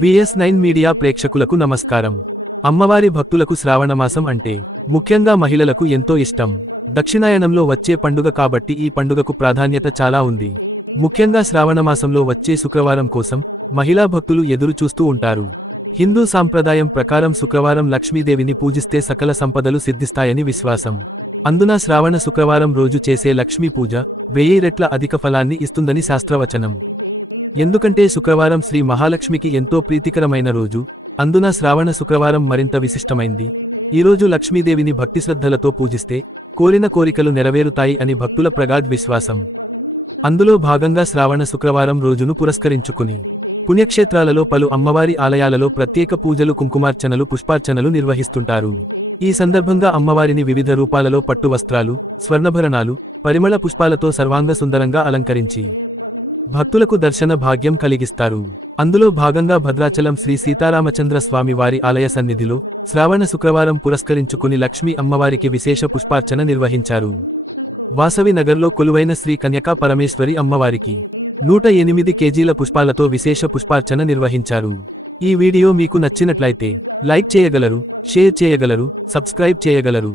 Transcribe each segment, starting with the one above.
VS nine media ప్రేక్షకులకు నమస్కారం. అమ్మవారి భక్తులకు శ్రావణమాసం అంటే ముఖ్యంగా మహిళలకు ఎంతో ఇష్టం. దక్షిణాయనంలో వచ్చే పండుగ కాబట్టి ఈ పండుగకు ప్రాధాన్యత చాలా ఉంది. ముఖ్యంగా శ్రావణమాసంలో వచ్చే శుక్రవారం కోసం మహిళా భక్తులు ఎదురు చూస్తూ ఉంటారు. హిందూ సాంప్రదాయం ప్రకారం శుక్రవారం లక్ష్మీదేవిని పూజిస్తే సకల సంపదలు సిద్ధిస్తాయని విశ్వాసం. అందున శ్రావణ శుక్రవారం రోజు చేసే లక్ష్మీ పూజ వెయ్యి రెట్ల అధిక ఫలాన్ని ఇస్తుందని శాస్త్రవచనం. ఎందుకంటే శుక్రవారం శ్రీ మహాలక్ష్మికి ఎంతో ప్రీతికరమైన రోజు అందున శ్రావణ శుక్రవారం మరింత విశిష్టమైంది. ఈరోజు లక్ష్మీదేవిని భక్తిశ్రద్ధలతో పూజిస్తే కోరిన కోరికలు నెరవేరుతాయి అని భక్తుల ప్రగాఢ్ విశ్వాసం. అందులో భాగంగా శ్రావణ శుక్రవారం రోజును పురస్కరించుకుని పుణ్యక్షేత్రాలలో పలు అమ్మవారి ఆలయాలలో ప్రత్యేక పూజలు కుంకుమార్చనలు పుష్పార్చనలు నిర్వహిస్తుంటారు. ఈ సందర్భంగా అమ్మవారిని వివిధ రూపాలలో పట్టు వస్త్రాలు స్వర్ణభరణాలు పరిమళ పుష్పాలతో సర్వాంగ సుందరంగా అలంకరించి భక్తులకు దర్శన భాగ్యం కలిగిస్తారు. అందులో భాగంగా భద్రాచలం శ్రీ సీతారామచంద్ర స్వామి వారి ఆలయ సన్నిధిలో శ్రావణ శుక్రవారం పురస్కరించుకుని లక్ష్మీ అమ్మవారికి విశేష పుష్పార్చన నిర్వహించారు. వాసవి నగర్లో కొలువైన శ్రీ కన్యకా పరమేశ్వరి అమ్మవారికి నూట ఎనిమిది కేజీల పుష్పాలతో విశేష పుష్పార్చన నిర్వహించారు. ఈ వీడియో మీకు నచ్చినట్లయితే లైక్ చేయగలరు షేర్ చేయగలరు సబ్స్క్రైబ్ చేయగలరు.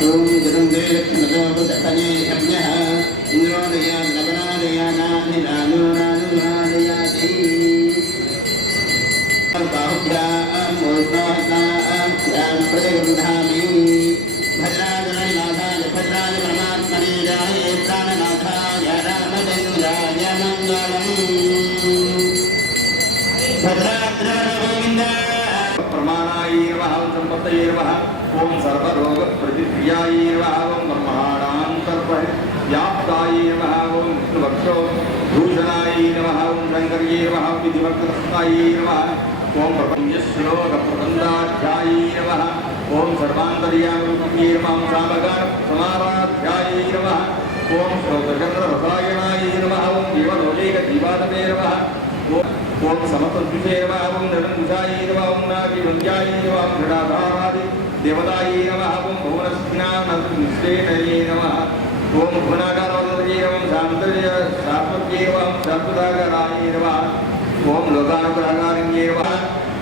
ఓం జగందే లక్ష్మీ యజ్ఞ ఇంద్రోదయ నవరాదయ నాని రాను రాను రాదయాది బాహుభ్యాం మోద్భాతాం ప్రతిగృహామి ఓం ప్రపంచశ్లోకప్రబంధాధ్యాయీ నమ ఓం సర్వాంతర్యామృతయే మాం సామగాన సమారాధ్యాయీ నమ ఓం శ్రోతగంధ్రరసాయణాయీ నమ ఓం జీవలోకేకదీపాదమే నమ ఓం సమతద్విషే నమ ఓం నిరంజాయీ నమ ఓం నాగివంధ్యాయీ నమ ఓం దృఢాధారాది దేవతాయీ నమ ఓం భువనస్నానశ్రేణయే నమ ఓం ఓం లోకానుగ్రహకారిణ్యే నమ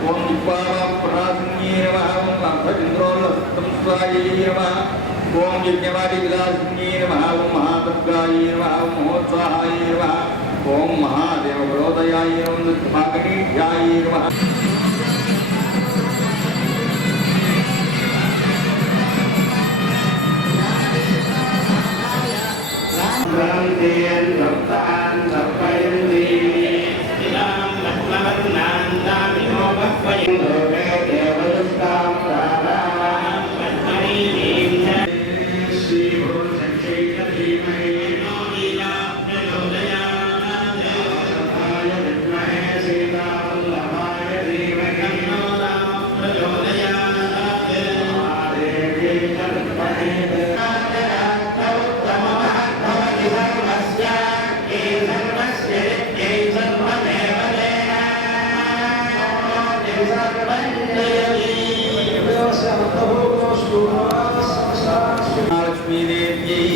ఓం దిక్పాలాం పరాసిన్యే నమ ఓం అర్ధచంద్రోల్లస్తం స్వాయే నమ ఓం యజ్ఞవాది విలాసిన్యే నమ ఓం మహాదుర్గాయే నమ ఓం మహోత్సాహాయ నమ ఓం మహాదేవ ప్రోదయాయ ఓం దుర్భాగణీధ్యాయ லக்ஷ்மி தேவியை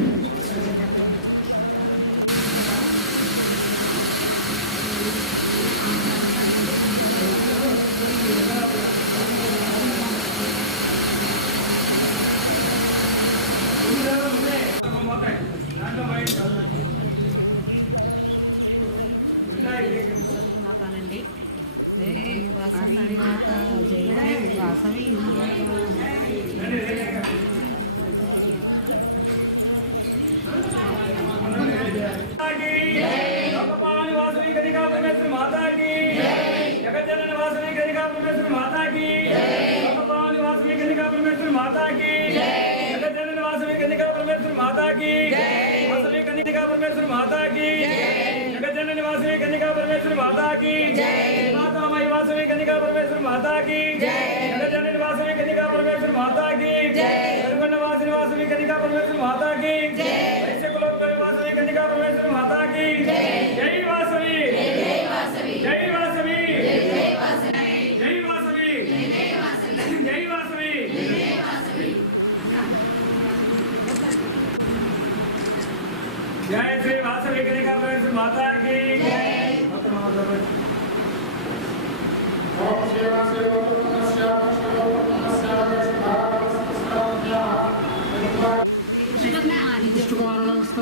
ఇక్కడి నుంచి ఇది తిప్పితే వాడు ఇస్తా ఇస్తా అని తెలుస్తుంది. లోకపాలని వాసవి కనికా పరమేశ్వరి మాతాకి జగజ్జనన వాసవి కనికా పరమేశ్వరి మాతాకి లోకపాలని వాసవి కనికా పరమేశ్వరి మాతాకి జగజ్జనన వాసవి కనికా పరమేశ్వరి మాతాకి వాసవి కనికా పరమేశ్వరి మాతాకి. జగజ్జనని వాసవి కనికా పరమేశ్వరి మాతాకి. మాతామయి వాసవి కనికా పరమేశ్వరి మాతాకి. జగజ్జనని వాసవి కనికా పరమేశ్వరి మాతాకి. వెలుగొండ వాసవి వాసవి కనికా పరమేశ్వరి మాతాకి. వైశ్యకులోత్పరి వాసవి కనికా పరమేశ్వరి మాతాకి జై వాసవి జై వాసవి జై వాసవి జై వాసవి జై శ్రీ వాసవి కనికా పరమేశ్వరి మాతాకి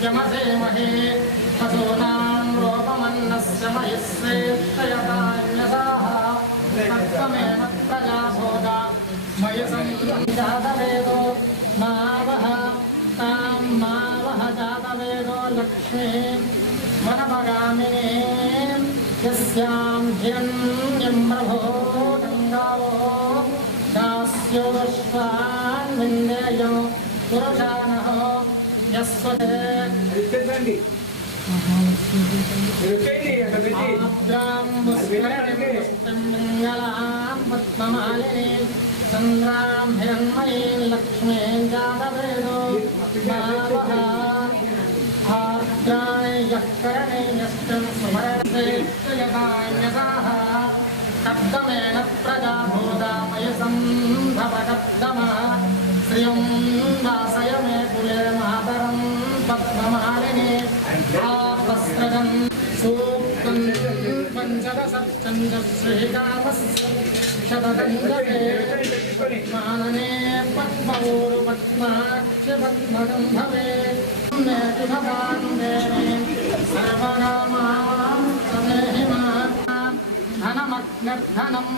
ओतिर्मातः सत्यमसेमहे पशूनां रोपमन्नस्य महि श्रेष्ठयतान्यसाः सत्त्वमेव प्रजाभोगा मयि सञ्जातवेदो मावः तां मावः जातवेदो लक्ष्मीं वनपगामिने यस्यां ह्यन्यं प्रभो गङ्गावो दास्योश्वान् विन्देयो पुरुषानः ఎత్తండి చంద్రాం హిరణ్మయీ లక్ష్మీ జాతవేదో భాద్రాయ యకరణేయస్తం స్మరణేయసాహ శబ్దమేన ప్రజాభూతామయ సంభవ శబ్దమ శ్రియం పంచదశంద శ్రీకామస్య శతదంగతే మాననే పద్మౌరు పద్మాక్ష పద్మగం నేతి భవాన్ దేవే సర్వగామాం సదేహి మహాత్మాన్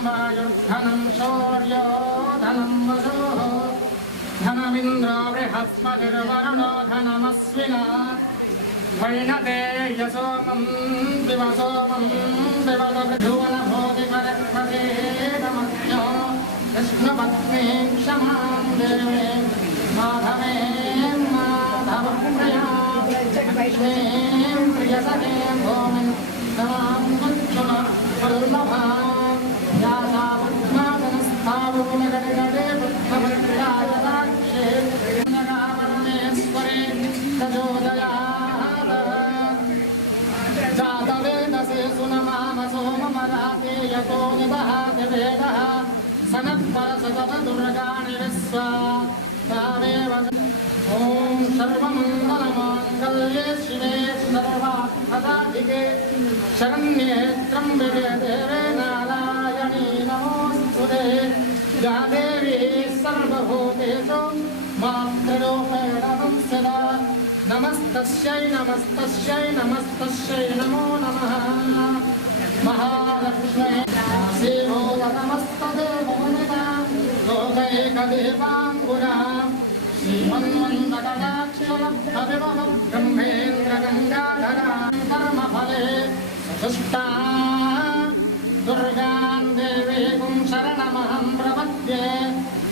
వాయుర్ధనం శౌర్యో ధనం వశోః బృహస్పతిర్వరుణో ధనమస్వినా. వైనతే యసోమం దివసోమం దివసభువనభోతిపరపదేదమజ్ఞో కృష్ణపత్ని క్షమాం దేవే మాధవే మాధవ ప్రియా లక్ష్మీం ప్రియసఖే గుచ్చున सोममदापेयतो निबहाति वेदः सनत्परसतदुर्गाणि विस्वा तावेव ॐ सर्वमङ्गलमाङ्गल्ये शिवे सर्वाधिके शरण्ये त्र्यम्बके देवे नारायणी नमोऽस्तु ते या देवी सर्वभूतेषु मातृरूपेण संसदा नमस्तस्यै नमस्तस्यै नमस्तस्यै नमो नमः महालक्ष्मे श्रीभूत नमस्तते भवनिता लोकैकदेवाङ्गुरा श्रीमन्मन्दकटाक्षरभविभव ब्रह्मेन्द्रगङ्गाधरा कर्मफले चतुष्टा दुर्गान् देवीकुं शरणमहं प्रपद्ये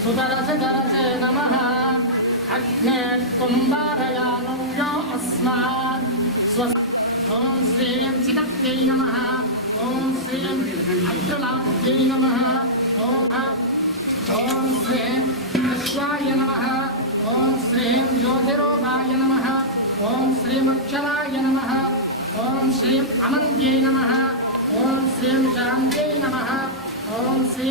सुतरसे तरसे नमः अग्ने कुम्भारयानो यो अस्मान् स्व ॐ श्रीं चितत्यै नमः ఓం శ్రీం అర్జునాయ నమ. ఓం ఓం శ్రీం విశ్వాయ నమ. ఓం శ్రీం జ్యోతిరూపాయ నమ. ఓం శ్రీమక్షరాయ నమ. ఓం శ్రీం అనంత్యై నమ. ఓం శ్రీం శాంత్యై నమ. ఓం శ్రీం